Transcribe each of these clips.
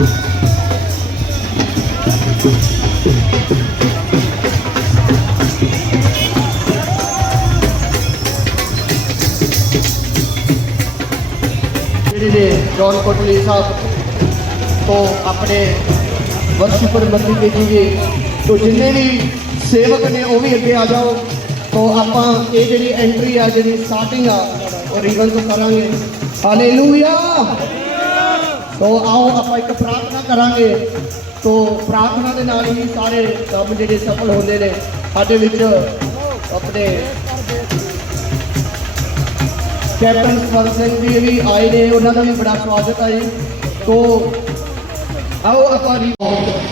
John Kotli साहब तो अपने वंश प्रबंधी भेजीए तो जिन्हें भी सेवक ने वह भी अगे आ जाओ तो आप ये जी एंट्री आ जी स्टार्टिंग आ रीगन तो करा हालेलुया ਤੋਂ ਤੋ ਆਓ, ਆਪਾਂ ਇੱਕ ਪ੍ਰਾਰਥਨਾ ਕਰਾਂਗੇ। ਤੋ ਪ੍ਰਾਰਥਨਾ ਦੇ ਨਾਲ ਹੀ ਸਾਰੇ ਕੰਮ ਜਿਹੜੇ ਸਫਲ ਹੁੰਦੇ ਨੇ, ਸਾਡੇ ਵਿੱਚ ਆਪਣੇ ਕੈਪਟਨ ਸਵਰ ਸਿੰਘ ਜੀ ਵੀ ਆਏ ਨੇ, ਉਹਨਾਂ ਦਾ ਵੀ ਬੜਾ ਸਵਾਗਤ ਹੈ ਜੀ। ਤੋ ਆਓ, ਆਪਾਂ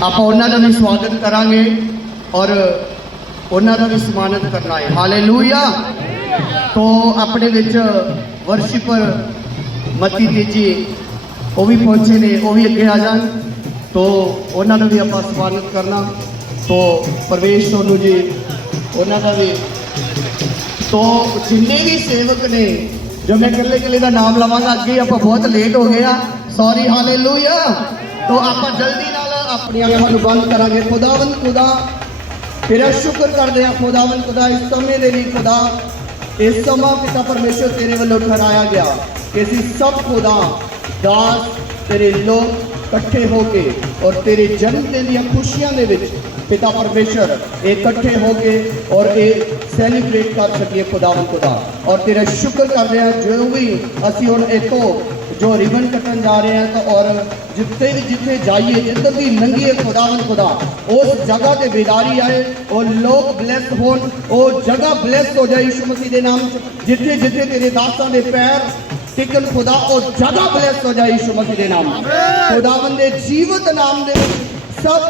ਆਪਾਂ ਉਹਨਾਂ ਦਾ ਵੀ ਸਵਾਗਤ ਕਰਾਂਗੇ ਔਰ ਉਹਨਾਂ ਦਾ ਵੀ ਸਨਮਾਨਿਤ ਕਰਨਾ ਹੈ। ਹਾਲੇਲੂਇਆ ਤੋਂ ਆਪਣੇ ਵਿੱਚ ਵਰਸ਼ਿਪਰ ਮਤੀ ਤੇਜੀ ਉਹ ਵੀ ਪਹੁੰਚੇ ਨੇ ਉਹ ਵੀ ਅੱਗੇ ਆ ਜਾਣ ਤੋ ਉਹਨਾਂ ਦਾ ਵੀ ਆਪਾਂ ਸਨਮਾਨਿਤ ਕਰਨਾ ਤੋ ਪ੍ਰਵੇਸ਼ ਤੁਹਾਨੂੰ ਜੀ ਉਹਨਾਂ ਦਾ ਵੀ ਤੋ ਜਿੰਨੇ ਵੀ ਸੇਵਕ ਨੇ ਜੋ ਮੈਂ ਇਕੱਲੇ ਇਕੱਲੇ ਦਾ ਨਾਮ ਲਵਾਂਗਾ ਅੱਗੇ ਆਪਾਂ ਬਹੁਤ ਲੇਟ ਹੋ ਗਏ ਆ ਸੌਰੀ ਹਾਲੇਲੂਇਆ ਤੋ ਆਪਾਂ ਜਲਦੀ ਨਾਲ ਆਪਣੀਆਂ ਅੱਖਾਂ ਨੂੰ ਬੰਦ ਕਰਾਂਗੇ ਖੁਦਾਵੰਦ ਖੁਦਾ ਤੇਰਾ ਸ਼ੁਕਰ ਕਰਦੇ ਆ ਖੁਦਾਵੰਦ ਖੁਦਾ ਇਸ ਸਮੇਂ ਦੇ ਲਈ ਖੁਦਾ ਇਸ ਸਮਾਂ ਪਿਤਾ ਪਰਮੇਸ਼ਰ ਤੇਰੇ ਵੱਲੋਂ ਠਹਿਰਾਇਆ ਗਿਆ ਕਿ ਅਸੀਂ ਸਭ ਖੁਦਾ ਦਾਸ ਤੇਰੇ ਲੋਕ ਇਕੱਠੇ ਹੋ ਕੇ ਔਰ ਤੇਰੇ ਜਨਮ ਦਿਨ ਦੀਆਂ ਖੁਸ਼ੀਆਂ ਦੇ ਵਿੱਚ ਪਿਤਾ ਪਰਮੇਸ਼ਰ ਇਹ ਇਕੱਠੇ ਹੋ ਕੇ ਔਰ ਇਹ ਸੈਲੀਬ੍ਰੇਟ ਕਰ ਸਕੀਏ ਖੁਦਾਵੰਦ ਖੁਦਾ। ਔਰ ਤੇਰਾ ਸ਼ੁਕਰ ਕਰਦੇ ਹਾਂ ਜੋ ਵੀ ਅਸੀਂ ਹੁਣ ਇਤੋਂ ਜੋ ਰਿਬਨ ਕੱਟਣ ਜਾ ਰਹੇ ਹਾਂ ਤਾਂ ਔਰ ਜਿੱਥੇ ਵੀ ਜਿੱਥੇ ਜਾਈਏ, ਜਿੱਧਰ ਵੀ ਲੰਘੀਏ ਖੁਦਾਵੰਦ ਖੁਦਾ, ਉਸ ਜਗ੍ਹਾ ਤੇ ਬੇਦਾਰੀ ਆਏ, ਉਹ ਲੋਕ ਬਲੈਸ ਹੋਣ, ਉਹ ਜਗ੍ਹਾ ਬਲੈਸ ਹੋ ਜਾਏ ਯਿਸੂ ਮਸੀਹ ਦੇ ਨਾਮ 'ਚ, ਜਿੱਥੇ ਜਿੱਥੇ ਤੇਰੇ ਦਾਸਾਂ ਦੇ ਪੈਰ ਟਿਕਨ ਖੁਦਾ ਉਹ ਜਗ੍ਹਾ ਬਲੈਸ ਹੋ ਜਾਏ ਯਿਸੂ ਮਸੀਹ ਦੇ ਨਾਮ। ਖੁਦਾਵੰਦ ਦੇ ਜੀਵਤ ਨਾਮ ਦੇ ਸਭ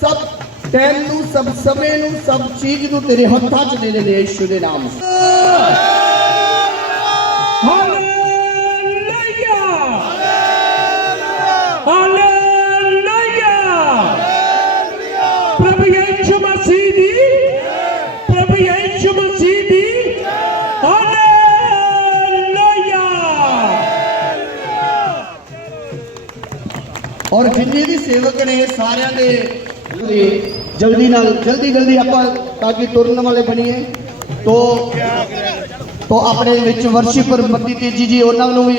ਸਭ ਟਾਈਮ ਨੂੰ ਸਭ ਸਮੇਂ ਨੂੰ ਸਭ ਚੀਜ਼ ਨੂੰ ਤੇਰੇ ਹੱਥਾਂ 'ਚ ਦੇ ਦੇ ਯਿਸੂ ਦੇ ਨਾਮ। ਔਰ ਜਿੰਨੇ ਵੀ ਸੇਵਕ ਨੇ ਸਾਰਿਆਂ ਦੇ ਜਲਦੀ ਨਾਲ, ਜਲਦੀ ਜਲਦੀ ਆਪਾਂ ਤਾਂ ਕਿ ਤੁਰਨ ਵਾਲੇ ਬਣੀਏ। ਤੋ ਤੋ ਆਪਣੇ ਵਿੱਚ ਵਰਸ਼ਿਪਰ ਮੱਤੀ ਤੇਜੀ ਜੀ, ਉਹਨਾਂ ਨੂੰ ਵੀ